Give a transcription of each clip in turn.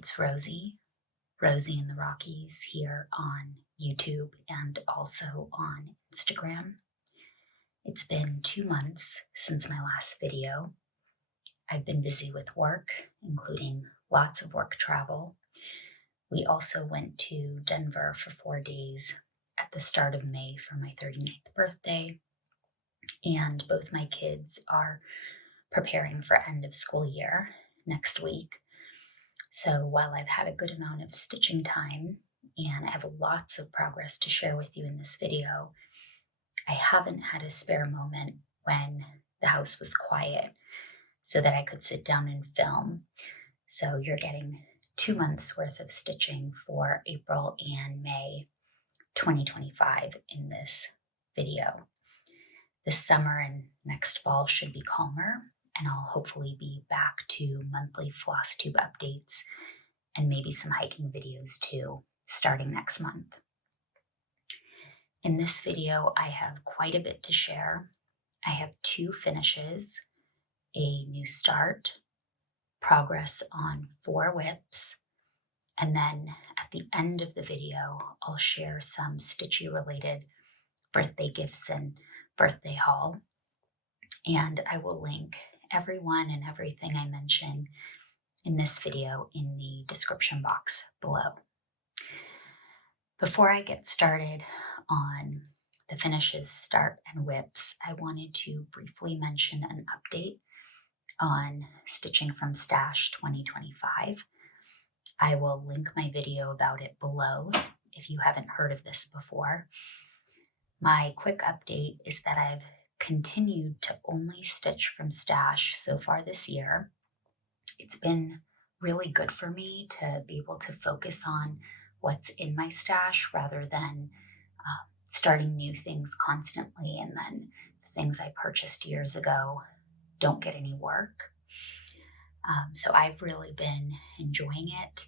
It's Rosie in the Rockies here on YouTube and also on Instagram. It's been 2 months since my last video. I've been busy with work, including lots of work travel. We also went to Denver for 4 days at the start of May for my 39th birthday, and both my kids are preparing for end of school year next week. So while I've had a good amount of stitching time and I have lots of progress to share with you in this video, I haven't had a spare moment when the house was quiet so that I could sit down and film. So you're getting 2 months worth of stitching for April and May 2025 in this video. This summer and next fall should be calmer, and I'll hopefully be back to monthly Flosstube updates and maybe some hiking videos too, starting next month. In this video, I have quite a bit to share. I have 2 finishes, a new start, progress on 4 whips, and then at the end of the video, I'll share some stitchy related birthday gifts and birthday haul. And I will link everyone and everything I mention in this video in the description box below. Before I get started on the finishes, start, and whips, I wanted to briefly mention an update on Stitching from Stash 2025. I will link my video about it below if you haven't heard of this before. My quick update is that I've continued to only stitch from stash so far this year. It's been really good for me to be able to focus on what's in my stash rather than starting new things constantly, and then the things I purchased years ago don't get any work. So I've really been enjoying it.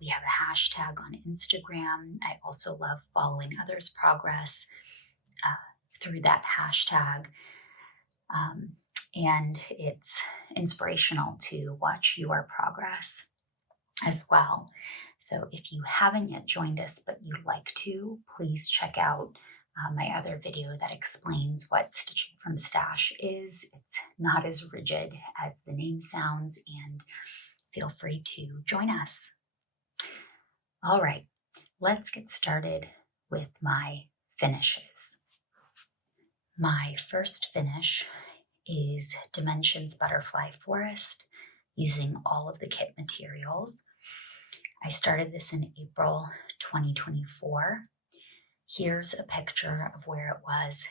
We have a hashtag on Instagram. I also love following others' progress through that hashtag. And it's inspirational to watch your progress as well. So if you haven't yet joined us, but you'd like to, please check out my other video that explains what Stitching from Stash is. It's not as rigid as the name sounds, and feel free to join us. All right, let's get started with my finishes. My first finish is Dimensions Butterfly Forest using all of the kit materials. I started this in April 2024. Here's a picture of where it was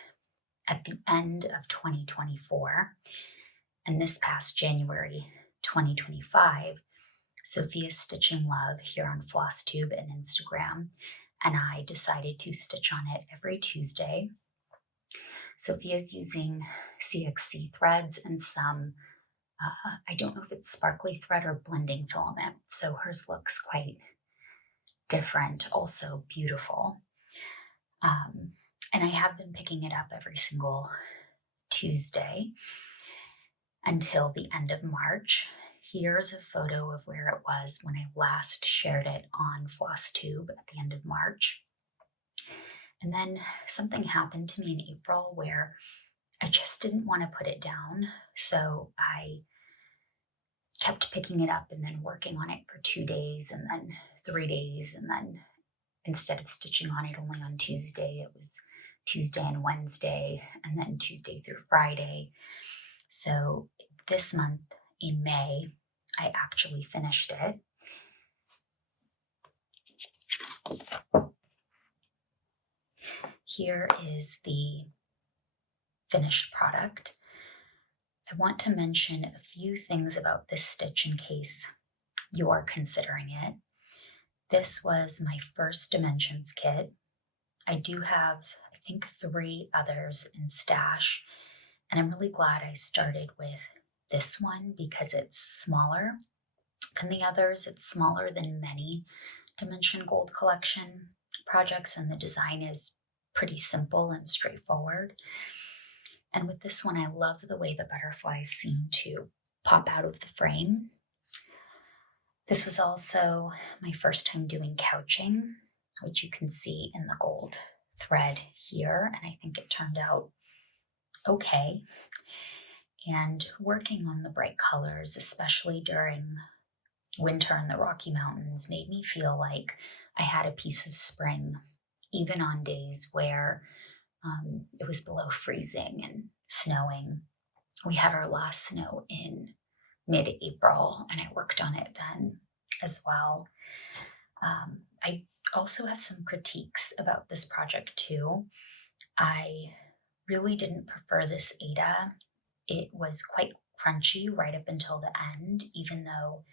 at the end of 2024. And this past January 2025, Sophia's Stitching Love here on Flosstube and Instagram, and I decided to stitch on it every Tuesday. Sophia's using CXC threads and some, I don't know if it's sparkly thread or blending filament, so hers looks quite different, also beautiful. And I have been picking it up every single Tuesday until the end of March. Here's a photo of where it was when I last shared it on Flosstube at the end of March. And then something happened to me in April where I just didn't want to put it down. So I kept picking it up and then working on it for 2 days and then 3 days. And then instead of stitching on it only on Tuesday, it was Tuesday and Wednesday, and then Tuesday through Friday. So this month in May, I actually finished it. Here is the finished product. I want to mention a few things about this stitch in case you're considering it. This was my first Dimensions kit. I do have, I think, 3 others in stash, and I'm really glad I started with this one because it's smaller than the others. It's smaller than many Dimension Gold Collection projects, and the design is pretty simple and straightforward. And with this one, I love the way the butterflies seem to pop out of the frame. This was also my first time doing couching, which you can see in the gold thread here, and I think it turned out okay. And working on the bright colors, especially during winter in the Rocky Mountains, made me feel like I had a piece of spring, even on days where it was below freezing and snowing. We had our last snow in mid-April, and I worked on it then as well. I also have some critiques about this project too. I really didn't prefer this Ada. It was quite crunchy right up until the end, even though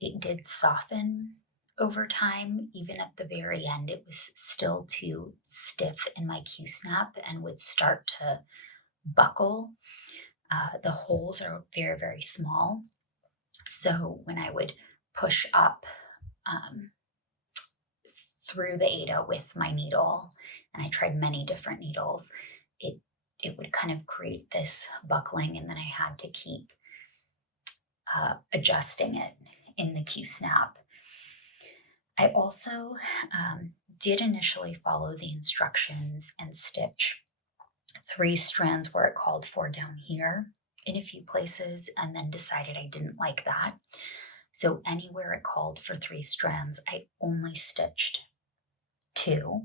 it did soften over time. Even at the very end, it was still too stiff in my Q-snap and would start to buckle. The holes are very, very small. So when I would push up through the Ada with my needle, and I tried many different needles, it would kind of create this buckling, and then I had to keep adjusting it in the Q-snap. I also did initially follow the instructions and stitch 3 strands where it called for down here in a few places, and then decided I didn't like that. So anywhere it called for 3 strands, I only stitched 2.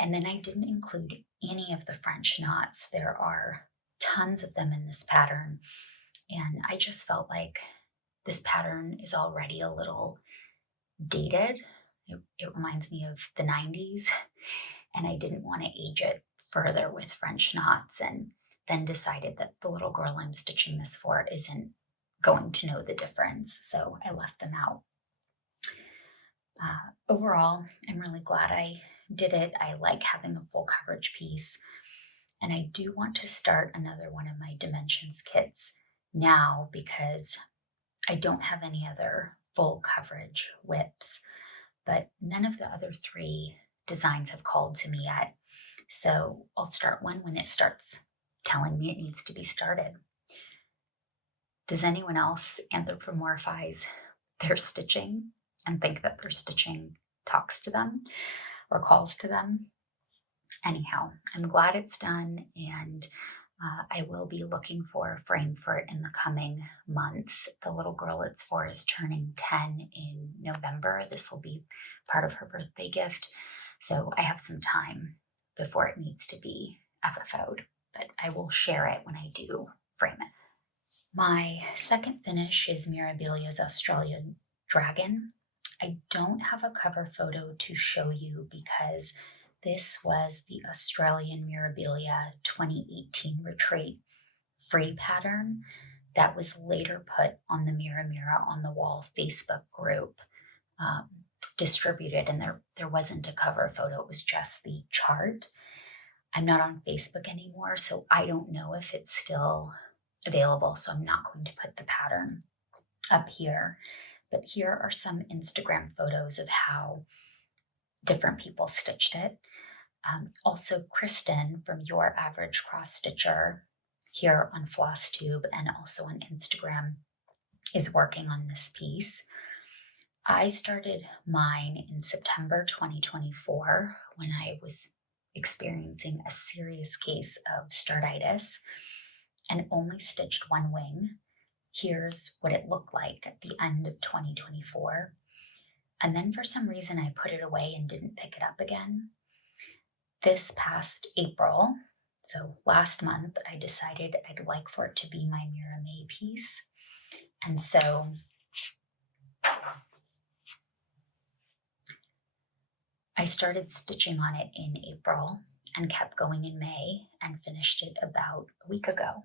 And then I didn't include any of the French knots. There are tons of them in this pattern, and I just felt like this pattern is already a little dated. It reminds me of the 90s, and I didn't want to age it further with French knots, and then decided that the little girl I'm stitching this for isn't going to know the difference, so I left them out. Overall, I'm really glad I did it. I like having a full coverage piece, and I do want to start another one of my Dimensions kits now because I don't have any other full coverage whips, but none of the other 3 designs have called to me yet. So I'll start one when it starts telling me it needs to be started. Does anyone else anthropomorphize their stitching and think that their stitching talks to them or calls to them? Anyhow, I'm glad it's done, and I will be looking for a frame for it in the coming months. The little girl it's for is turning 10 in November. This will be part of her birthday gift, so I have some time before it needs to be FFO'd, but I will share it when I do frame it. My second finish is Mirabilia's Australian Dragon. I don't have a cover photo to show you because this was the Australian Mirabilia 2018 Retreat free pattern that was later put on the Mira Mira on the Wall Facebook group, distributed, and there wasn't a cover photo, it was just the chart. I'm not on Facebook anymore, so I don't know if it's still available, so I'm not going to put the pattern up here. But here are some Instagram photos of how different people stitched it. Also, Kristen from Your Average Cross Stitcher here on Flosstube and also on Instagram is working on this piece. I started mine in September 2024 when I was experiencing a serious case of startitis and only stitched 1 wing. Here's what it looked like at the end of 2024. And then for some reason, I put it away and didn't pick it up again. This past April, so last month, I decided I'd like for it to be my Mira May piece. And so I started stitching on it in April and kept going in May and finished it about a week ago.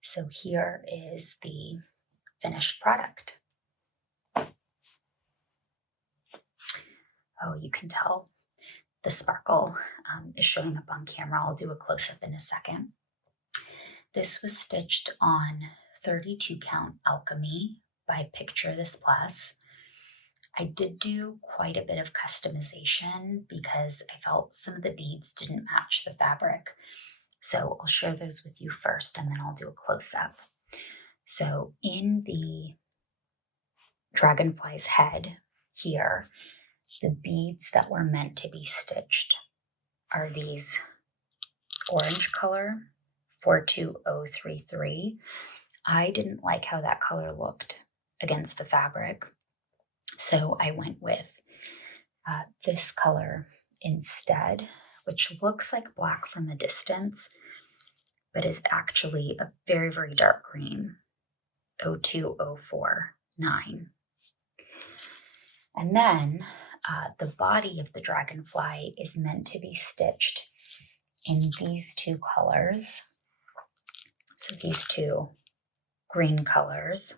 So here is the finished product. Oh, you can tell the sparkle is showing up on camera. I'll do a close-up in a second. This was stitched on 32 count Alchemy by Picture This Plus. I did do quite a bit of customization because I felt some of the beads didn't match the fabric. So I'll share those with you first, and then I'll do a close-up. So in the dragonfly's head here, the beads that were meant to be stitched are these orange color 42033. I didn't like how that color looked against the fabric, so I went with this color instead, which looks like black from a distance, but is actually a very, very dark green, 02049. And then the body of the dragonfly is meant to be stitched in these two colors. So these two green colors.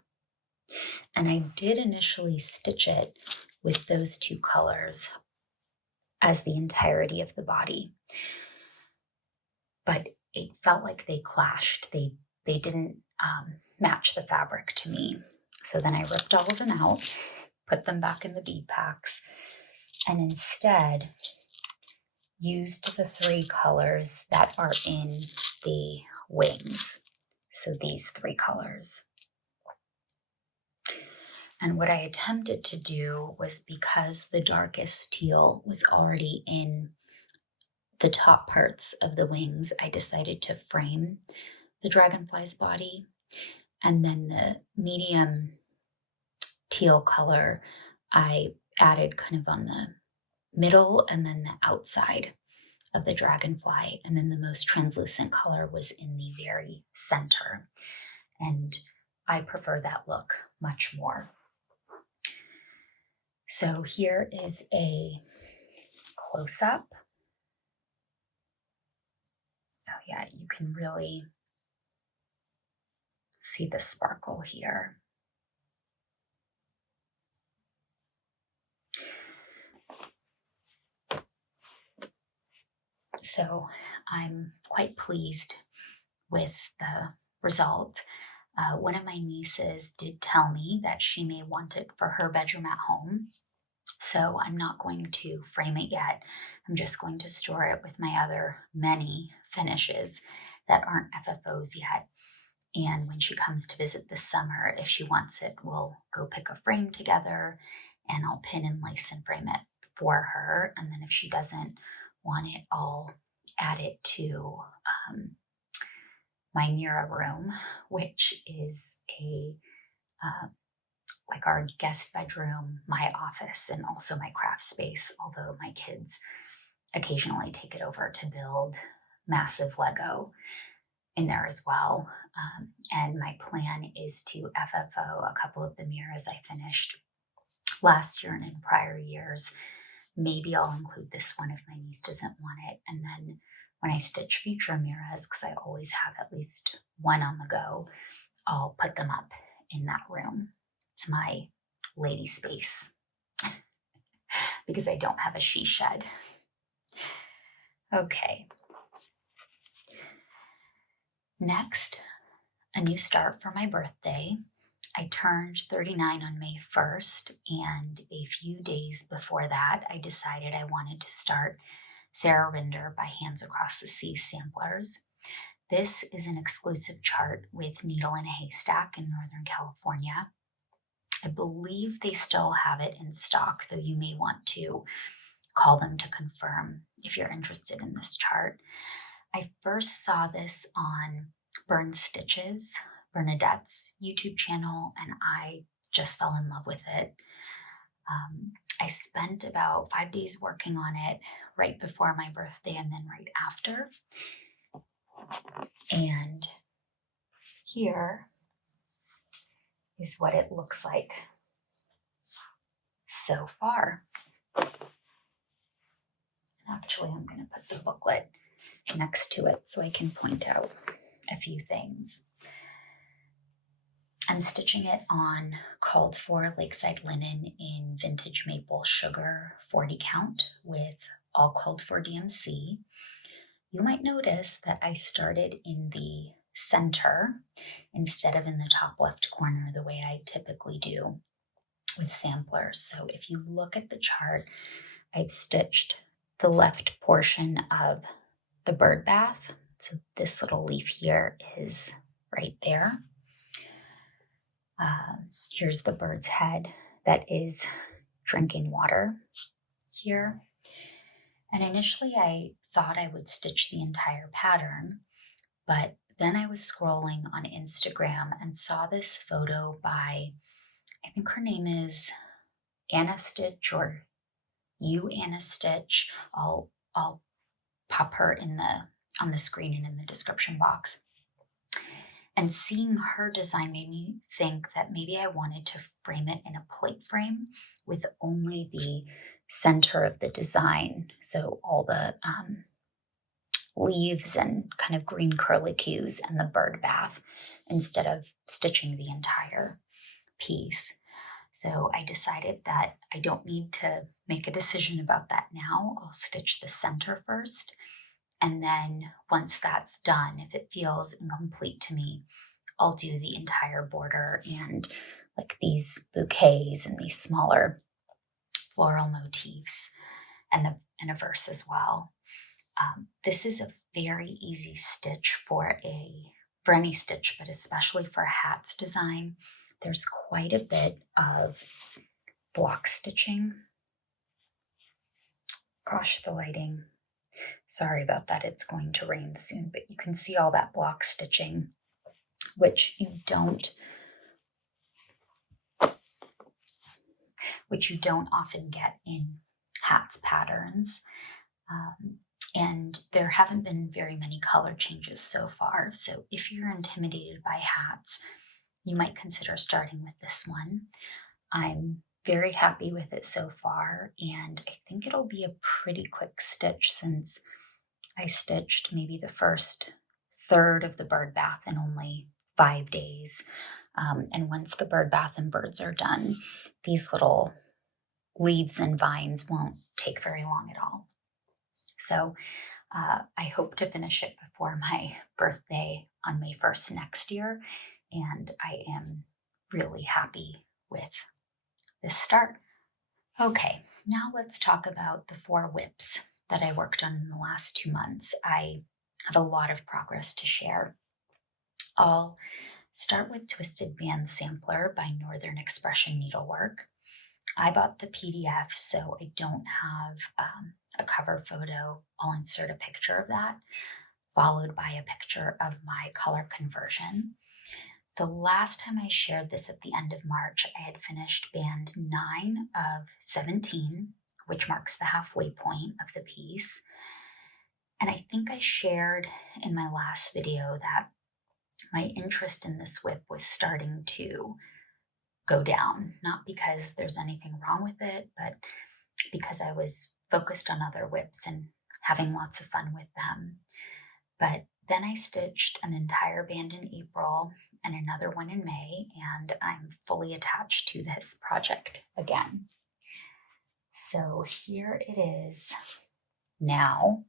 And I did initially stitch it with those two colors as the entirety of the body, but it felt like they clashed. They didn't match the fabric to me. So then I ripped all of them out, put them back in the bead packs, and instead used the three colors that are in the wings. So these three colors. And what I attempted to do was, because the darkest teal was already in the top parts of the wings, I decided to frame the dragonfly's body. And then the medium teal color, I added kind of on the middle and then the outside of the dragonfly. And then the most translucent color was in the very center. And I prefer that look much more. So here is a close-up. Oh yeah, you can really see the sparkle here. So I'm quite pleased with the result. One of my nieces did tell me that she may want it for her bedroom at home. So I'm not going to frame it yet. I'm just going to store it with my other many finishes that aren't FFOs yet. And when she comes to visit this summer, if she wants it, we'll go pick a frame together and I'll pin and lace and frame it for her. And then if she doesn't want it, I'll add it to my Mira room, which is a like our guest bedroom, my office, and also my craft space, although my kids occasionally take it over to build massive Lego in there as well. And my plan is to FFO a couple of the mirrors I finished last year and in prior years. Maybe I'll include this one if my niece doesn't want it. And then when I stitch future mirrors, because I always have at least one on the go, I'll put them up in that room. It's my lady space because I don't have a she shed. Okay. Next, a new start for my birthday. I turned 39 on May 1st, and a few days before that, I decided I wanted to start Sarah Rinder by Hands Across the Sea samplers. This is an exclusive chart with Needle in a Haystack in Northern California. I believe they still have it in stock, though you may want to call them to confirm if you're interested in this chart. I first saw this on Burn Stitches, Bernadette's YouTube channel, and I just fell in love with it. I spent about 5 days working on it right before my birthday and then right after. And here is what it looks like so far. Actually, I'm going to put the booklet next to it so I can point out a few things. I'm stitching it on called for Lakeside linen in vintage maple sugar 40 count with all called for DMC. You might notice that I started in the center instead of in the top left corner the way I typically do with samplers. So if you look at the chart, I've stitched the left portion of the bird bath. So this little leaf here is right there. Here's the bird's head that is drinking water here. And initially I thought I would stitch the entire pattern, but then I was scrolling on Instagram and saw this photo by, I think her name is Anna Stitch or Anna Stitch. I'll pop her on the screen and in the description box. And seeing her design made me think that maybe I wanted to frame it in a plate frame with only the center of the design. So all the leaves and kind of green curlicues and the bird bath instead of stitching the entire piece. So I decided that I don't need to make a decision about that now. I'll stitch the center first. And then once that's done, if it feels incomplete to me, I'll do the entire border and like these bouquets and these smaller floral motifs and a verse as well. This is a very easy stitch for any stitch, but especially for hats design. There's quite a bit of block stitching. Gosh, the lighting. Sorry about that. It's going to rain soon, but you can see all that block stitching, which you don't often get in hats patterns. And there haven't been very many color changes so far. So if you're intimidated by hats, you might consider starting with this one. I'm very happy with it so far, and I think it'll be a pretty quick stitch since I stitched maybe the first third of the bird bath in only 5 days. And once the bird bath and birds are done, these little leaves and vines won't take very long at all. So I hope to finish it before my birthday on May 1st next year, and I am really happy with this start. Okay, now let's talk about the 4 whips that I worked on in the last 2 months. I have a lot of progress to share. I'll start with Twisted Band Sampler by Northern Expression Needlework. I bought the PDF, so I don't have a cover photo. I'll insert a picture of that, followed by a picture of my color conversion. The last time I shared this at the end of March, I had finished band 9 of 17, which marks the halfway point of the piece. And I think I shared in my last video that my interest in this whip was starting to go down, not because there's anything wrong with it, but because I was focused on other whips and having lots of fun with them. But then I stitched an entire band in April and another one in May, and I'm fully attached to this project again. So here it is now.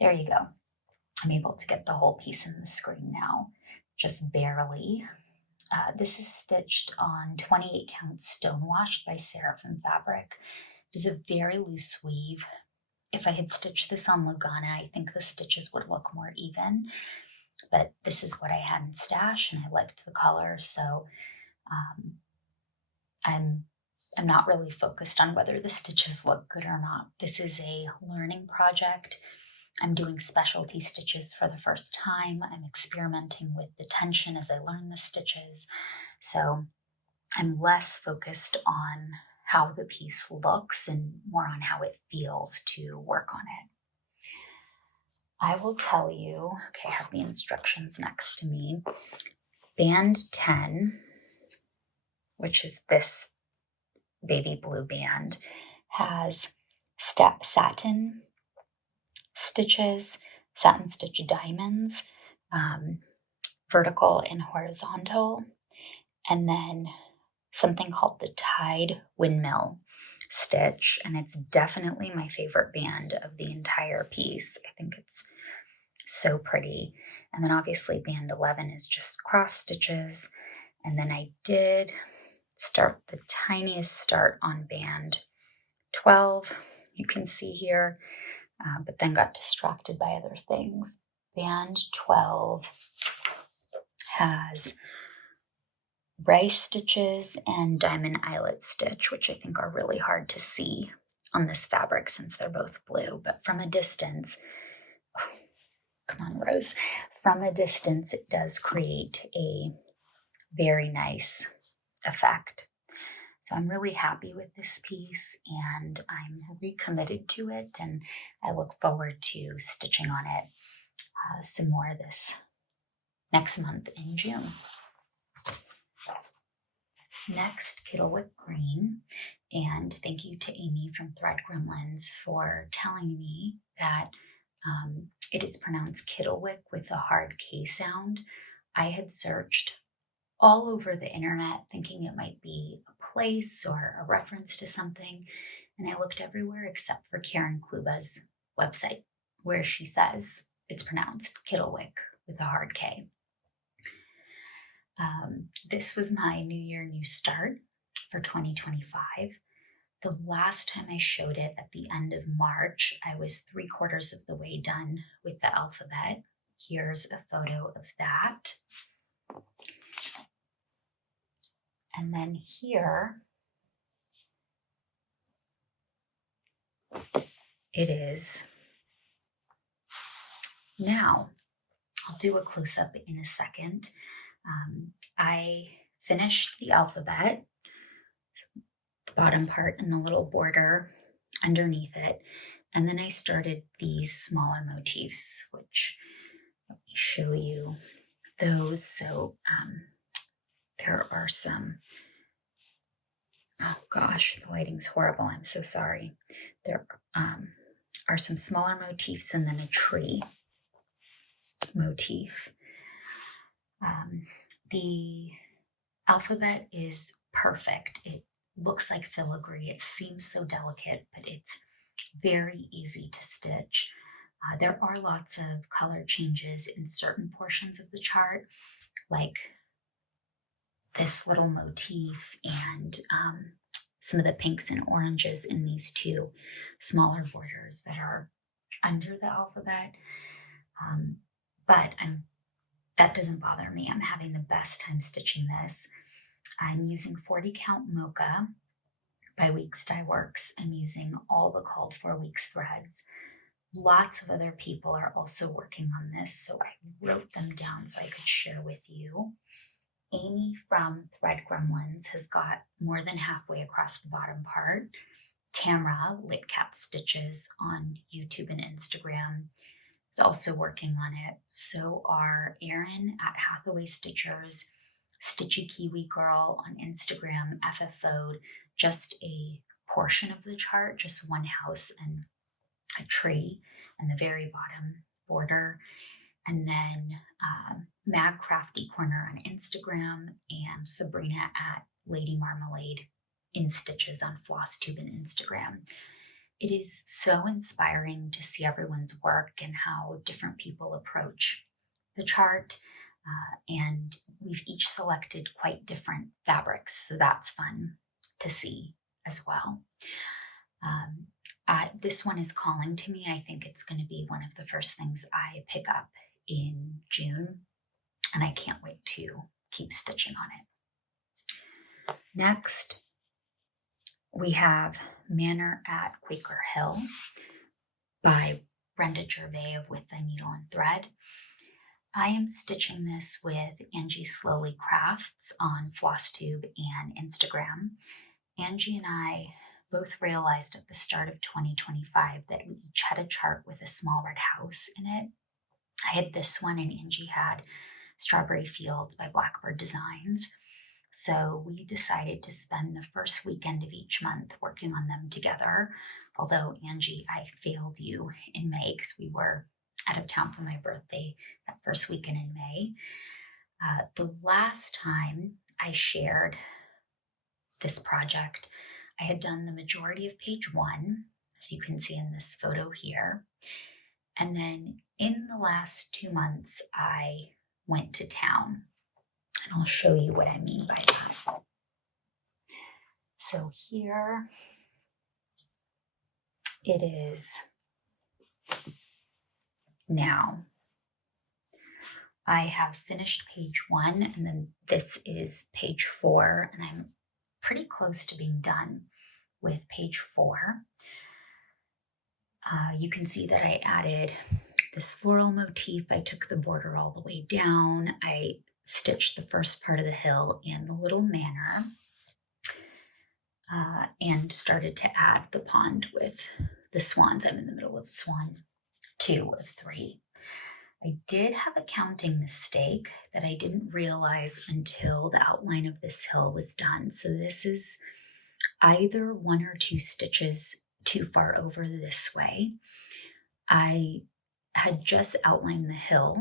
There you go. I'm able to get the whole piece in the screen now, just barely. This is stitched on 28 count Stonewashed by Seraphim Fabric. It is a very loose weave. If I had stitched this on Lugana, I think the stitches would look more even, but this is what I had in stash and I liked the color, so I'm not really focused on whether the stitches look good or not. This is a learning project. I'm doing specialty stitches for the first time. I'm experimenting with the tension as I learn the stitches. So I'm less focused on how the piece looks and more on how it feels to work on it. I will tell you, okay, I have the instructions next to me. Band 10, which is this baby blue band, has satin stitches, satin stitch diamonds, vertical and horizontal, and then something called the Tide Windmill stitch, and it's definitely my favorite band of the entire piece. I think it's so pretty. And then obviously band 11 is just cross stitches, and then I did start the tiniest start on band 12, you can see here, but then got distracted by other things. Band 12 has rice stitches and diamond eyelet stitch, which I think are really hard to see on this fabric since they're both blue, but from a distance, oh, come on, Rose, from a distance, it does create a very nice effect. So I'm really happy with this piece and I'm recommitted to it, and I look forward to stitching on it some more this next month in June. Next, Cittlewick Green, and thank you to Amy from Thread Gremlins for telling me that it is pronounced Cittlewick with a hard K sound. I had searched all over the internet thinking it might be a place or a reference to something, and I looked everywhere except for Karen Kluba's website, where she says it's pronounced Cittlewick with a hard K. This was my New Year, New Start for 2025. The last time I showed it at the end of March, I was 3/4 of the way done with the alphabet. Here's a photo of that. And then here it is now. I'll do a close-up in a second. I finished the alphabet, so the bottom part and the little border underneath it, and then I started these smaller motifs, which let me show you those. So there are some, oh gosh, the lighting's horrible, I'm so sorry. There are some smaller motifs and then a tree motif. The alphabet is perfect. It looks like filigree. It seems so delicate, but it's very easy to stitch. There are lots of color changes in certain portions of the chart, like this little motif and some of the pinks and oranges in these two smaller borders that are under the alphabet. But that doesn't bother me. I'm having the best time stitching this. I'm using 40 count Mocha by Weeks Dye Works. I'm using all the called for Weeks threads. Lots of other people are also working on this, so I wrote them down so I could share with you. Amy from Thread Gremlins has got more than halfway across the bottom part. Tamra, Lit Cat Stitches on YouTube and Instagram, is also working on it. So are Erin at Hathaway Stitchers, Stitchy Kiwi Girl on Instagram, FFO'd just a portion of the chart, just one house and a tree and the very bottom border. And then Mag Crafty Corner on Instagram and Sabrina at Lady Marmalade in Stitches on Flosstube and Instagram. It is so inspiring to see everyone's work and how different people approach the chart. And we've each selected quite different fabrics, so that's fun to see as well. This one is calling to me. I think it's going to be one of the first things I pick up in June, and I can't wait to keep stitching on it. Next, we have Manor at Quaker Hill by Brenda Gervais of With Thy Needle and Thread. I am stitching this with Angie Slowly Crafts on Flosstube and Instagram. Angie and I both realized at the start of 2025 that we each had a chart with a small red house in it. I had this one and Angie had Strawberry Fields by Blackbird Designs. So we decided to spend the first weekend of each month working on them together. Although Angie, I failed you in May because we were out of town for my birthday that first weekend in May. The last time I shared this project, I had done the majority of page 1, as you can see in this photo here. And then in the last 2 months, I went to town. And I'll show you what I mean by that. So here it is now. I have finished page 1, and then this is page 4, and I'm pretty close to being done with page 4. You can see that I added this floral motif. I took the border all the way down. I stitched the first part of the hill and the little manor, and started to add the pond with the swans. I'm in the middle of swan 2 of 3. I did have a counting mistake that I didn't realize until the outline of this hill was done. So this is either 1 or 2 stitches too far over this way. I had just outlined the hill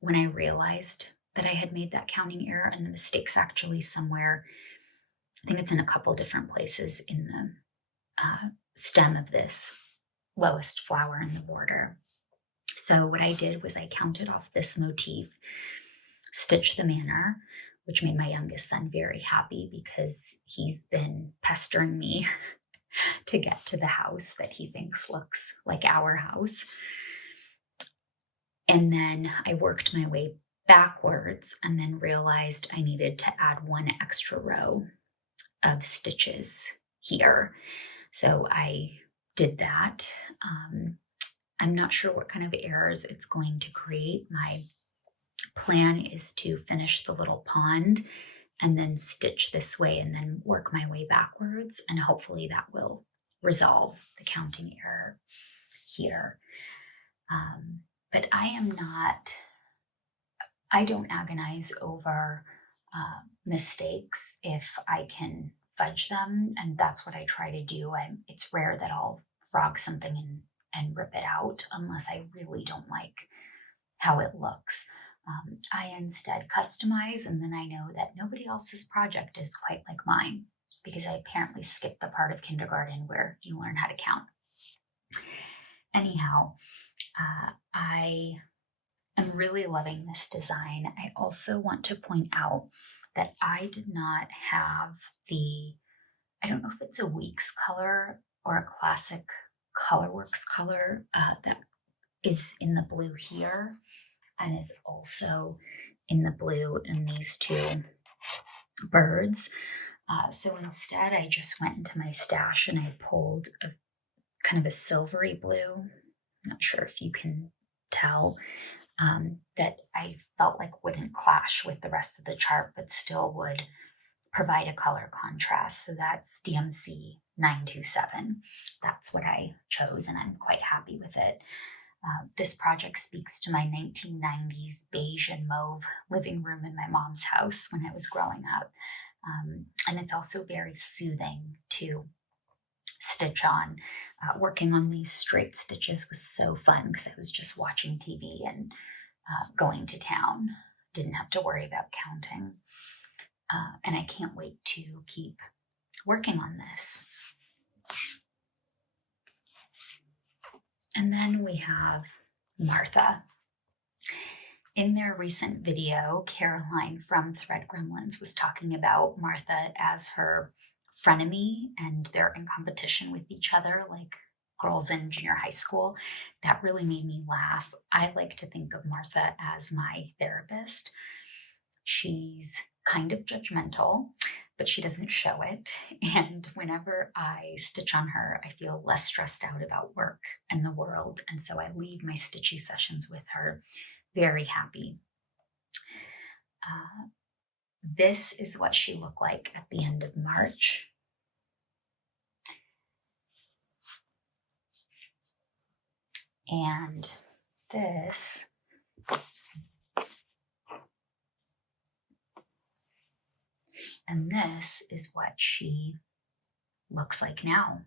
when I realized that I had made that counting error, and the mistake's actually somewhere, I think it's in a couple different places in the stem of this lowest flower in the border. So what I did was I counted off this motif, stitched the manor, which made my youngest son very happy because he's been pestering me to get to the house that he thinks looks like our house. And then I worked my way backwards and then realized I needed to add 1 extra row of stitches here. So I did that. I'm not sure what kind of errors it's going to create. My plan is to finish the little pond and then stitch this way and then work my way backwards. And hopefully that will resolve the counting error here. But I don't agonize over mistakes if I can fudge them. And that's what I try to do. It's rare that I'll frog something and rip it out unless I really don't like how it looks. I instead customize, and then I know that nobody else's project is quite like mine because I apparently skipped the part of kindergarten where you learn how to count. Anyhow, I am really loving this design. I also want to point out that I did not have I don't know if it's a Weeks color or a classic Colorworks color that is in the blue here and is also in the blue in these 2 birds. So instead, I just went into my stash and I pulled a kind of a silvery blue. I'm not sure if you can tell, that I felt like wouldn't clash with the rest of the chart, but still would provide a color contrast. So that's DMC 927. That's what I chose, and I'm quite happy with it. This project speaks to my 1990s beige and mauve living room in my mom's house when I was growing up. And it's also very soothing to stitch on. Working on these straight stitches was so fun because I was just watching TV and going to town. Didn't have to worry about counting. And I can't wait to keep working on this. And then we have Martha. In their recent video, Caroline from Thread Gremlins was talking about Martha as her frenemy, and they're in competition with each other like girls in junior high school. That really made me laugh. I like to think of Martha as my therapist. She's kind of judgmental, but she doesn't show it. And whenever I stitch on her, I feel less stressed out about work and the world. And so I leave my stitchy sessions with her very happy. This is what she looked like at the end of March. And this is what she looks like now.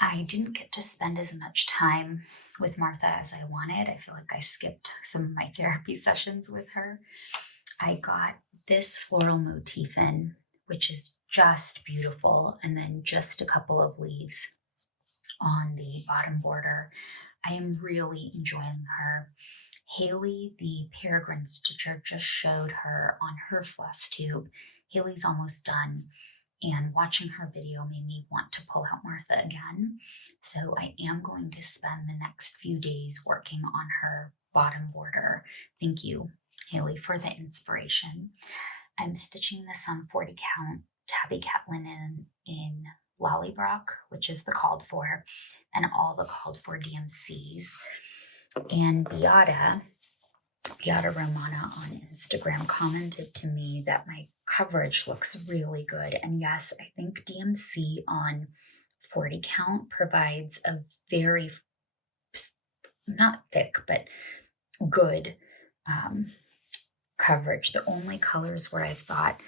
I didn't get to spend as much time with Martha as I wanted. I feel like I skipped some of my therapy sessions with her. I got this floral motif in, which is just beautiful, and then just a couple of leaves on the bottom border. I am really enjoying her. Haley, the peregrine stitcher, just showed her on her Flosstube. Haley's almost done, and watching her video made me want to pull out Martha again. So I am going to spend the next few days working on her bottom border. Thank you, Haley, for the inspiration. I'm stitching this on 40 count tabby cat linen in Lollybrock, which is the called for, and all the called for DMCs. And Beata Romana on Instagram commented to me that my coverage looks really good. And yes, I think DMC on 40 count provides a very, not thick, but good coverage. The only colors where I've thought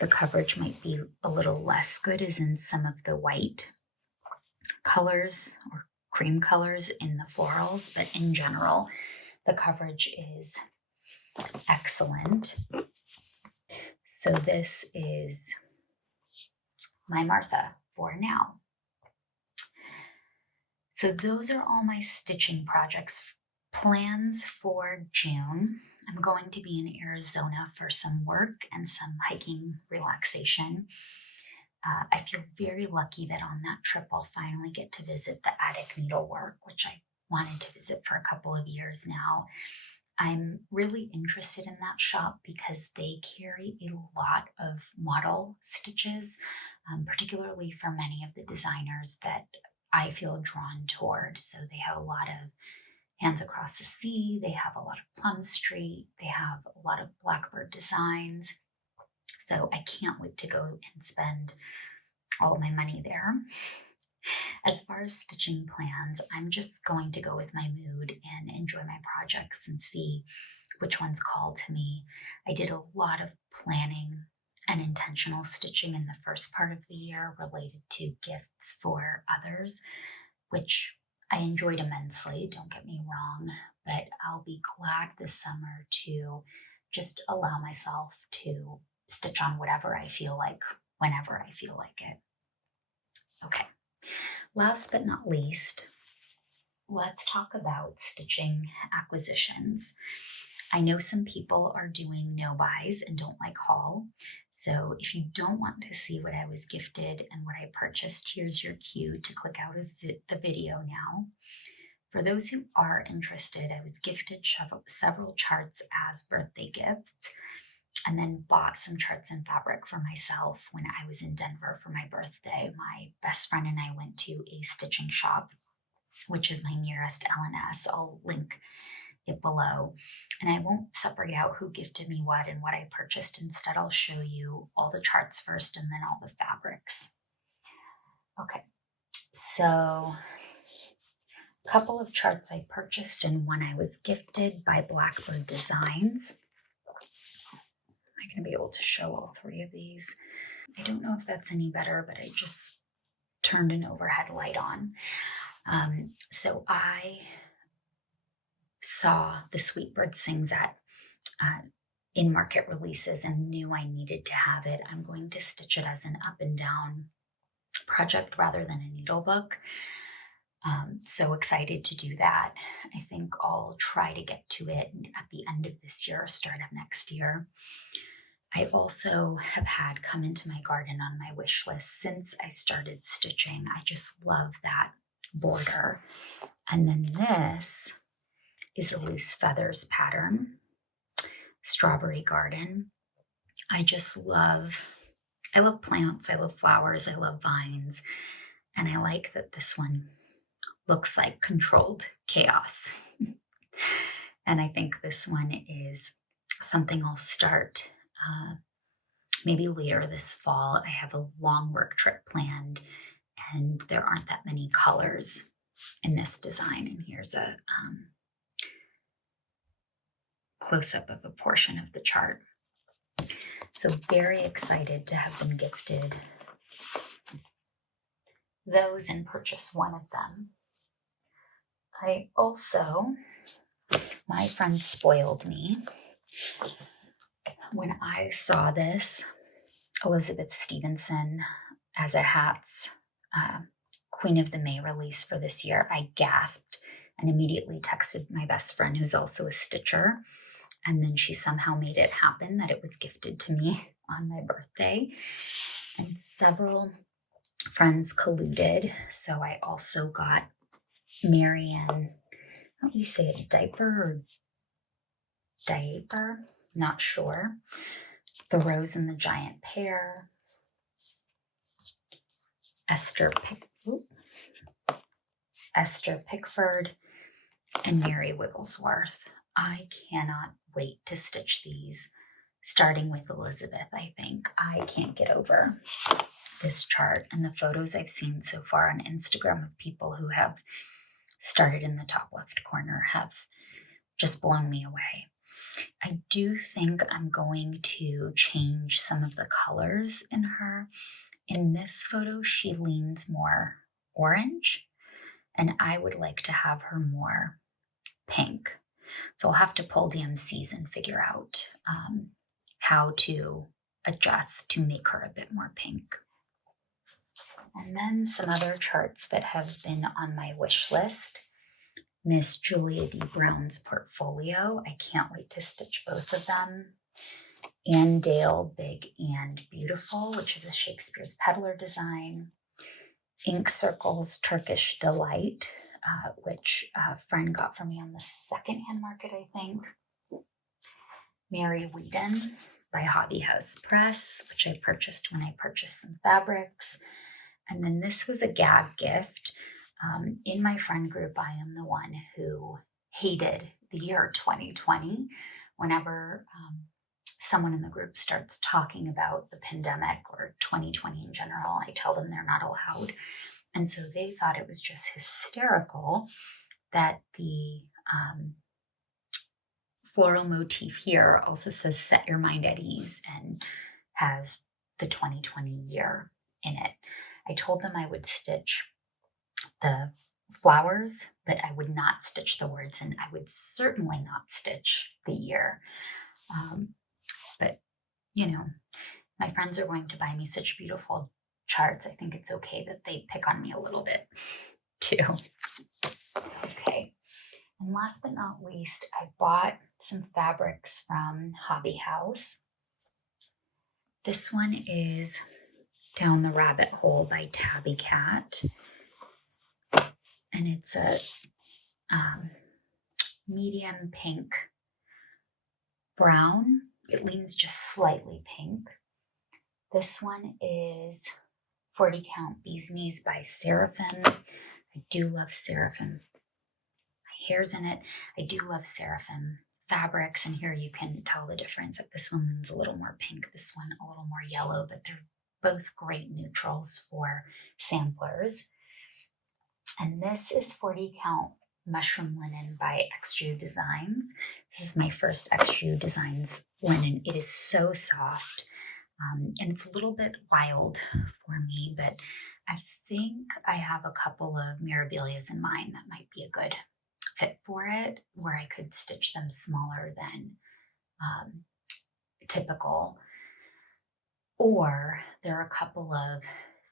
the coverage might be a little less good is in some of the white colors or cream colors in the florals, but in general, the coverage is excellent. So this is my Martha for now. So those are all my stitching projects. Plans for June. I'm going to be in Arizona for some work and some hiking relaxation. I feel very lucky that on that trip I'll finally get to visit the Attic Needlework, which I wanted to visit for a couple of years now. I'm really interested in that shop because they carry a lot of model stitches, particularly for many of the designers that I feel drawn toward. So they have a lot of Hands Across the Sea, they have a lot of Plum Street, they have a lot of Blackbird designs. So I can't wait to go and spend all of my money there. As far as stitching plans, I'm just going to go with my mood and enjoy my projects and see which ones call to me. I did a lot of planning and intentional stitching in the first part of the year related to gifts for others, which I enjoyed immensely, don't get me wrong, but I'll be glad this summer to just allow myself to stitch on whatever I feel like, whenever I feel like it. Okay, last but not least, let's talk about stitching acquisitions. I know some people are doing no buys and don't like haul. So if you don't want to see what I was gifted and what I purchased, here's your cue to click out of the video now. For those who are interested, I was gifted several charts as birthday gifts and then bought some charts and fabric for myself when I was in Denver for my birthday. My best friend and I went to a stitching shop, which is my nearest LNS. I'll link it below. And I won't separate out who gifted me what and what I purchased. Instead, I'll show you all the charts first and then all the fabrics. Okay, so a couple of charts I purchased and one I was gifted by Blackbird Designs. Am I going to be able to show all three of these? I don't know if that's any better, but I just turned an overhead light on. So I saw the Sweetbird Sings at in market releases and knew I needed to have it. I'm going to stitch it as an up and down project rather than a needle book. So excited to do that. I think I'll try to get to it at the end of this year, start of next year. I also have had come into my garden on my wish list since I started stitching. I just love that border. And then this is a loose feathers pattern, Strawberry Garden. I love plants, I love flowers, I love vines, and I like that this one looks like controlled chaos. And I think this one is something I'll start maybe later this fall. I have a long work trip planned and there aren't that many colors in this design. And here's a close-up of a portion of the chart. So very excited to have been gifted those and purchase one of them. I also, my friend spoiled me. When I saw this Elizabeth Stevenson as a Hats Queen of the May release for this year, I gasped and immediately texted my best friend who's also a stitcher. And then she somehow made it happen that it was gifted to me on my birthday. And several friends colluded. So I also got Marianne, how do you say it, diaper? Not sure. The Rose and the Giant Pear, Esther Pickford, and Mary Wigglesworth. I cannot wait to stitch these, starting with Elizabeth. I think I can't get over this chart, and the photos I've seen so far on Instagram of people who have started in the top left corner have just blown me away. I do think I'm going to change some of the colors in her. In this photo, she leans more orange, and I would like to have her more pink. So I'll have to pull DMCs and figure out how to adjust to make her a bit more pink. And then some other charts that have been on my wish list. Miss Julia D. Brown's portfolio. I can't wait to stitch both of them. Ann Dale, Big and Beautiful, which is a Shakespeare's Peddler design. Ink Circles, Turkish Delight, which a friend got for me on the secondhand market, I think. Mary Whedon by Hobby House Press, which I purchased when I purchased some fabrics. And then this was a gag gift. In my friend group, I am the one who hated the year 2020. Whenever someone in the group starts talking about the pandemic or 2020 in general, I tell them they're not allowed. And so they thought it was just hysterical that the floral motif here also says set your mind at ease and has the 2020 year in it. I told them I would stitch the flowers, but I would not stitch the words, and I would certainly not stitch the year. But, you know, my friends are going to buy me such beautiful charts. I think it's okay that they pick on me a little bit too. Okay. And last but not least, I bought some fabrics from Hobby House. This one is Down the Rabbit Hole by Tabby Cat. And it's a medium pink brown. It leans just slightly pink. This one is 40 Count Bee's Knees by Seraphim. I do love Seraphim. My hair's in it. I do love Seraphim fabrics, and here you can tell the difference that this one leans a little more pink, this one a little more yellow, but they're both great neutrals for samplers. And this is 40 Count Mushroom Linen by Extrude Designs. This is my first Extrude Designs linen. It is so soft, and it's a little bit wild for me, but I think I have a couple of Mirabilias in mind that might be a good fit for it, where I could stitch them smaller than typical. Or there are a couple of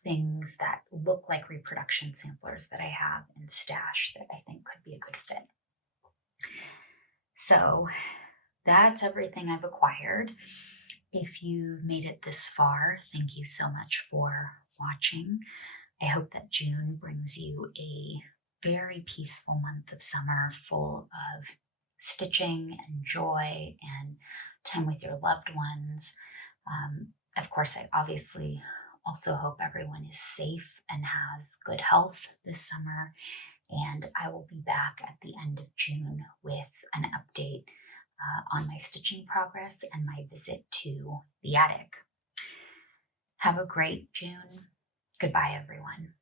things that look like reproduction samplers that I have in stash that I think could be a good fit. So that's everything I've acquired. If you've made it this far, thank you so much for watching. I hope that June brings you a very peaceful month of summer full of stitching and joy and time with your loved ones. Of course, I obviously also hope everyone is safe and has good health this summer. And I will be back at the end of June with an update on my stitching progress and my visit to the attic. Have a great June. Goodbye, everyone.